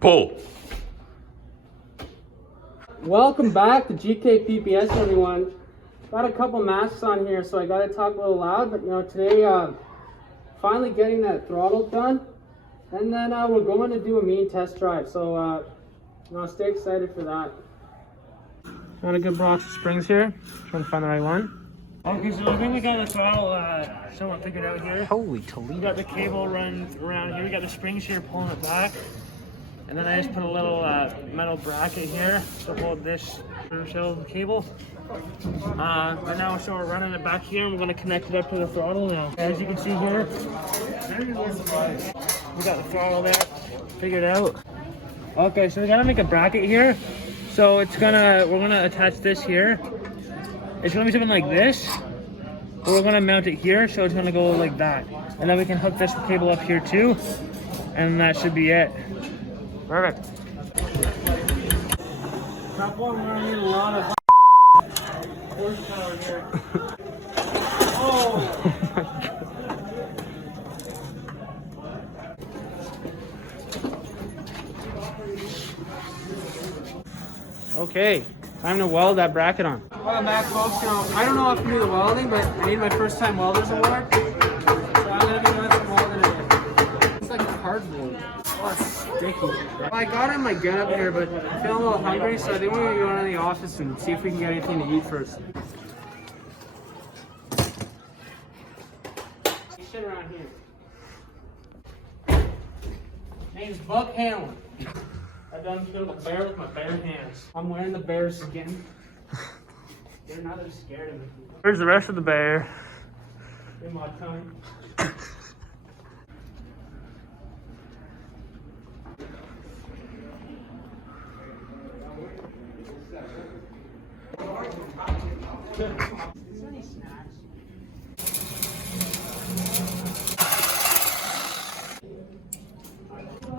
Pull. Welcome back to GKPPS, everyone. Got a couple masks on here, so I gotta talk a little loud. But today, finally getting that throttle done, and then we're going to do a mean test drive. So, stay excited for that. Got a good box of springs here. Trying to find the right one. Okay, so I think we got the throttle somewhat figured out here. Holy Toledo. We got the cable run around here. We got the springs here pulling it back. And then I just put a little metal bracket here to hold this cable. Right now, so we're running it back here and we're going to connect it up to the throttle now. As you can see here, we got the throttle there figured out. Okay, so we got to make a bracket here. So we're gonna attach this here. It's gonna be something like this, but we're gonna mount it here, so it's gonna go like that. And then we can hook this cable up here too, and that should be it. Perfect. Top one, we're gonna need a lot of horsepower here. Oh! Okay, time to weld that bracket on. Welcome back, folks. I don't know if I can do the welding, but I need my first time welder's award. So I'm gonna be doing some welding today. It's like cardboard. Oh, it's sticky. I got in my gun up here, but I'm feeling a little hungry, so I think we're gonna go into the office and see if we can get anything to eat first. Shit around here. Name's Buck Hamlin. I've done killed a bear with my bare hands. I'm wearing the bear's skin. They're not as scared of me. Where's the rest of the bear? In my tongue.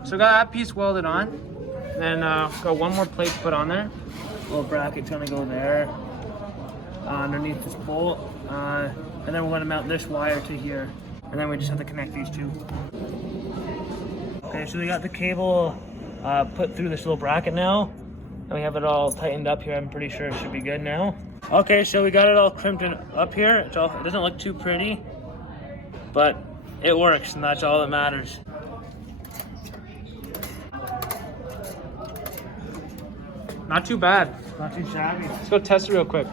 So got that piece welded on. Then got one more plate to put on there. Little bracket's gonna go there underneath this bolt, and then we're gonna mount this wire to here, and then we just have to connect these two. Okay, so we got the cable put through this little bracket now, and we have it all tightened up here. I'm pretty sure it should be good now. Okay, so we got it all crimped up here. It doesn't look too pretty, but it works, and that's all that matters. Not too bad. Not too shabby. Let's go test it real quick.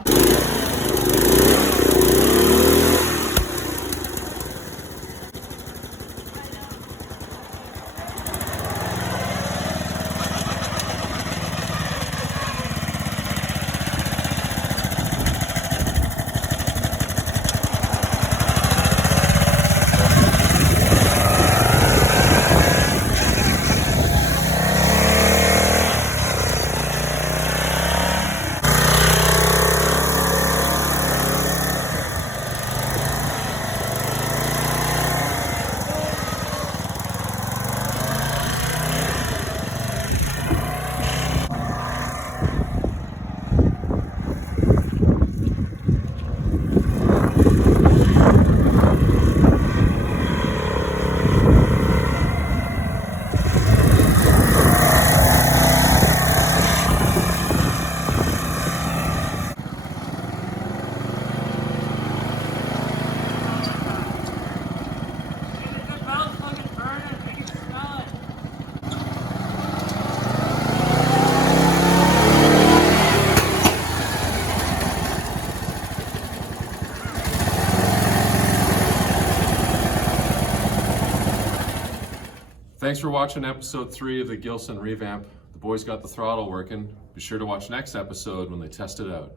Thanks for watching episode 3 of the Gilson Revamp. The boys got the throttle working. Be sure to watch next episode when they test it out.